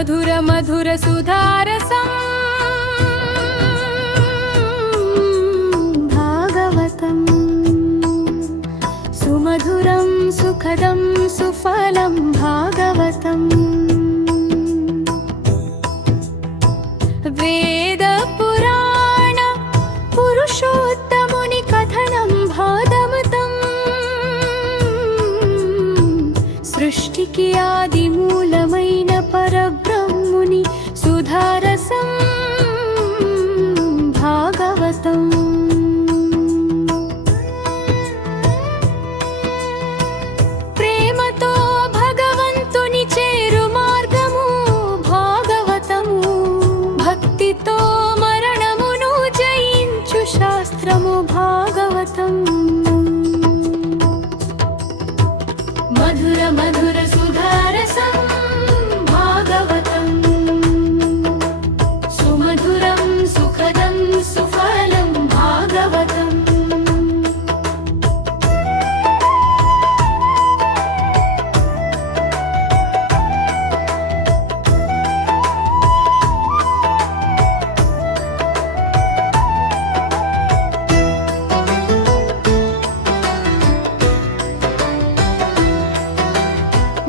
మధుర మధుర సుధారసం భాగవతం సుమధురం సుఖదం సుఫలం భాగవతం వేద పురాణ పురుషోత్తముని కథనం భాగవతం సృష్టికి ఆది మూలమైన పరబ్రహ్ముని సుధారసం భాగవతం ప్రేమతో భగవంతుని చేరు మార్గము భాగవతము భక్తితో మరణమును జయించు శాస్త్రము భాగవతం మధుర మధుర సుధారసం భాగవతం సుమధురం సుఖదం సుఫలం భాగవతం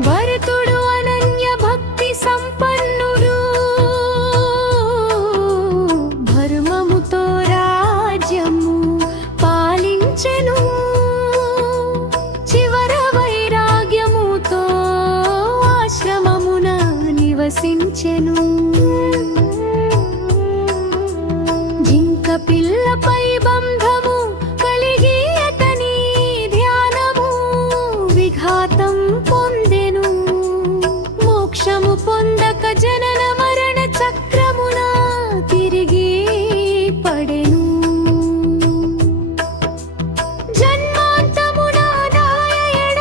భరతుడు అనన్య భక్తి సంపన్నుడు ధర్మముతో రాజ్యము పాలించెను చివర వైరాగ్యముతో ఆశ్రమమున నివసించెను జింక పిల్లపై బంధము కలిగి అతని ధ్యానము విఘాతం పొందెను మోక్షము పొందక జనన మరణ చక్రమున తిరిగి పడెను జన్మాంతమున నారాయణ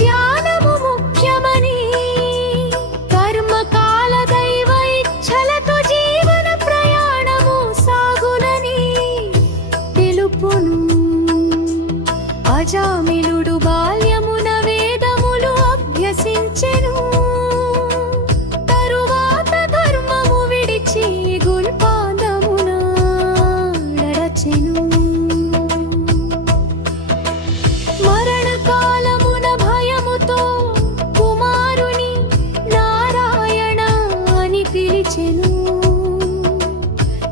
ధ్యానము ముఖ్యమని కర్మకాల దైవ ఇచ్ఛలతో జీవన ప్రయాణము సాగులని తెలుపును అజామిలుడు బాల్యమున వేదములు అభ్యసించెను తరువాత ధర్మము విడిచి గుల్పాదమున నడచెను మరణకాలమున భయముతో కుమారుని నారాయణ అని పిలిచెను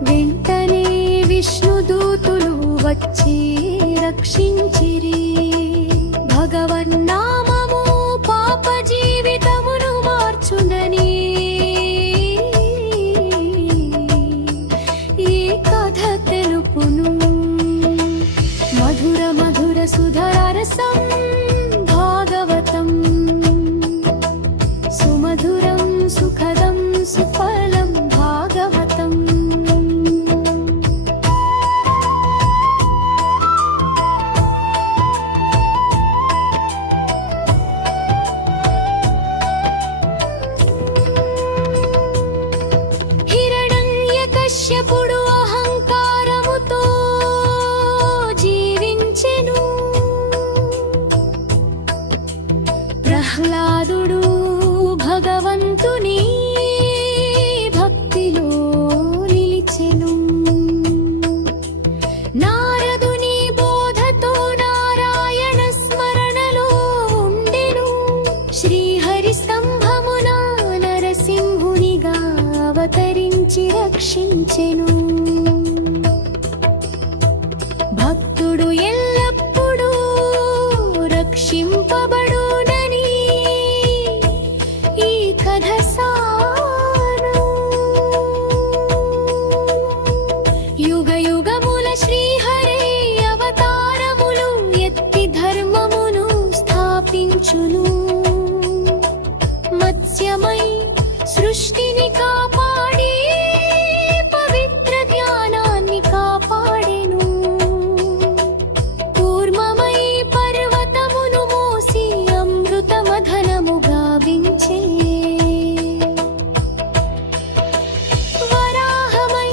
వెంటనే విష్ణుదూతులు వచ్చి రక్షించిరి భగవన్నామము పాప జీవితమును మార్చునని ఈ కథ తెలుపును మధుర మధుర సుధారసం భాగవతం సుమధురం సుఖదం సుఫలం భాగవతం హిరణ్యకశ్యపుడు అహంకారముతో జీవించెను ప్రహ్లాదుడు భగవంతుని భక్తిలో నిలిచెను నారదుని బోధతో నారాయణ స్మరణలో ఉండెను శ్రీహరి స్తంభమున నరసింహునిగా అవతరించి రక్షించెను భక్తుడు ఎల్లప్పుడూ రక్షింపబడునని ఈ కథ సారం యుగ యుగముల శ్రీహరి అవతారములు ఎత్తి ధర్మమును స్థాపించును మత్స్యమై సృష్టిని కాపాడి పవిత్ర ధ్యానాన్ని కాపాడెను కూర్మమై పర్వతమును మోసి అమృతమథనము గావించే వరాహమై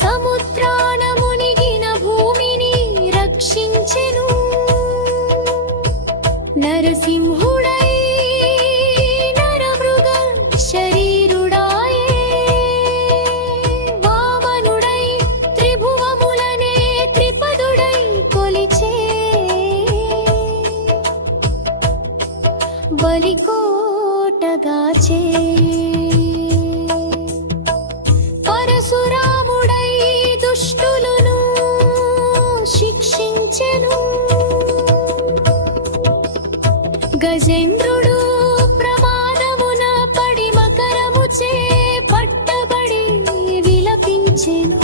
సముద్రాన మునిగిన భూమిని రక్షించెను నరసింహుడై నరమృగ శరీరుడా బలికోటగాచే పరశురాముడై దుష్టులను శిక్షించెను గజేంద్రుడు ప్రమాదమున పడి మకరముచే పట్టబడి విలపించెను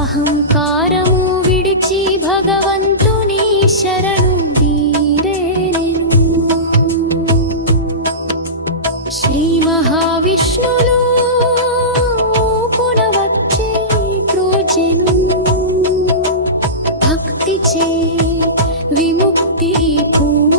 అహంకారము విడిచి భగవంతుని శరణు వీరేనెను శ్రీ మహావిష్ణులు పునవచ్చే క్రోచెను భక్తిచే విముక్తి భూమి